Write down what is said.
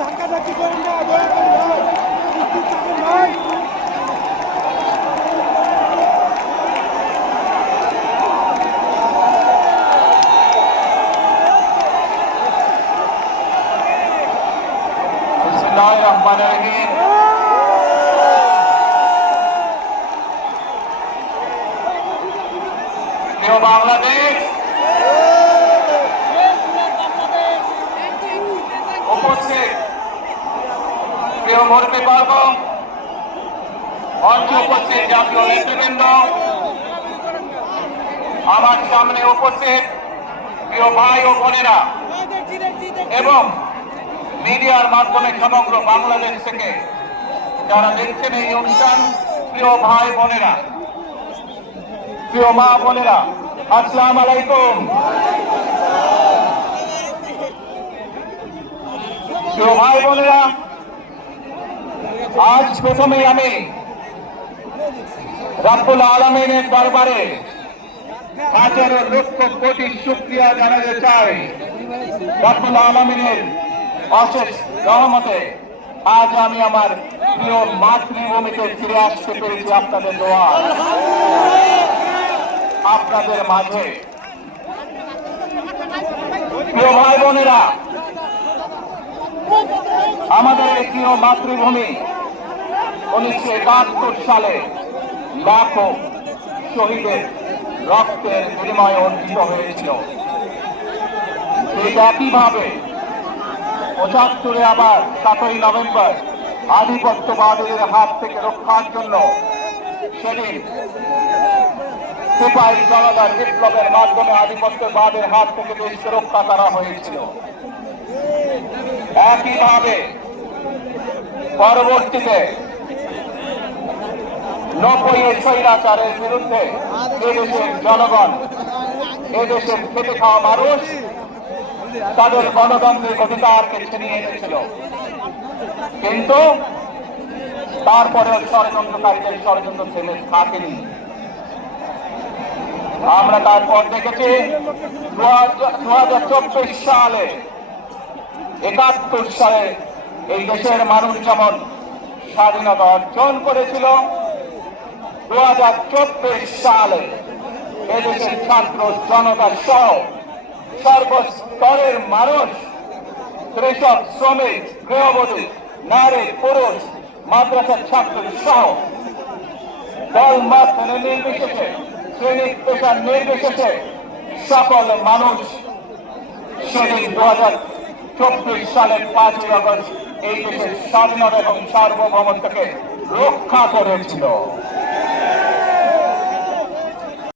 ধাক্কা ধাক্কি করেন না দয়া করে ভাই একটু প্রিয় বাংলাদেশ উপস্থিত। প্রিয় মুরব্বী বর্গ মঞ্চে উপস্থিত জাতীয় নেতৃবৃন্দ, আমার সামনে উপস্থিত প্রিয় ভাই ও বোনেরা এবং মিডিয়ার মাধ্যমে সমগ্র বাংলাদেশ থেকে যারা দেখছেন এই অনুষ্ঠান, প্রিয় ভাই বোনেরা প্রিয় মা বোনেরা, আসসালাম আলাইকুম। প্রিয় ভাই বোনেরা, আজ প্রথমেই আমি রাব্বুল আলমিনের দরবারে হাজারো লক্ষ কোটি শুক্রিয়া জানাতে চাই। রব্বুল আলমিনের অশেষ রহমতে আজ আমি আমার প্রিয় মাতৃভূমিতে ফিরে আসতে পেরেছি আপনাদের দোয়া। আপনাদের মাঝে। প্রিয় ভাই বোনেরা, আমাদের প্রিয় মাতৃভূমি উনিশশো একাত্তর সালে লাখো শহীদের রক্তের বিনিময়ে অর্জিত হয়েছিল। ঠিক একইভাবে পঁচাত্তরে আবার সাতই নভেম্বর আধিপত্যবাদীদের হাত থেকে রক্ষার জন্য সেদিন সিপাহী জনতার বিপ্লবের মাধ্যমে আধিপত্যবাদের হাত থেকে দেশকে রক্ষা করা হয়েছিল। একইভাবে পরবর্তীতে নব্বই স্বৈরাচারের বিরুদ্ধে এদেশের জনগণ এদেশের খেটে খাওয়া মানুষ তাদের গণতন্ত্রের অধিকারকে ছিনিয়ে এনেছিল। কিন্তু তারপরে ষড়যন্ত্রকারীদের ষড়যন্ত্র ছেলে থাকেনি। আমরা তারপর দেখেছি দু হাজার চব্বিশ সালে, একাত্তর সালে এই দেশের মানুষ যেমন স্বাধীনতা অর্জন করেছিল দু হাজার চব্বিশ সালে এদেশের ছাত্র জনতা সহ সর্বস্তরের মানুষ, কৃষক, শ্রমিক, গৃহবধূ, নারী, পুরুষ, মাদ্রাসার ছাত্র সহ দল মত নির্বিশেষে শ্রেণি পেশার নির্বিশেষে সকল মানুষ সেদিন দু হাজার চব্বিশ সালের পাঁচই আগস্ট এই দেশের স্বাধীনতা এবং সার্বভৌমত্বকে রক্ষা করেছিল।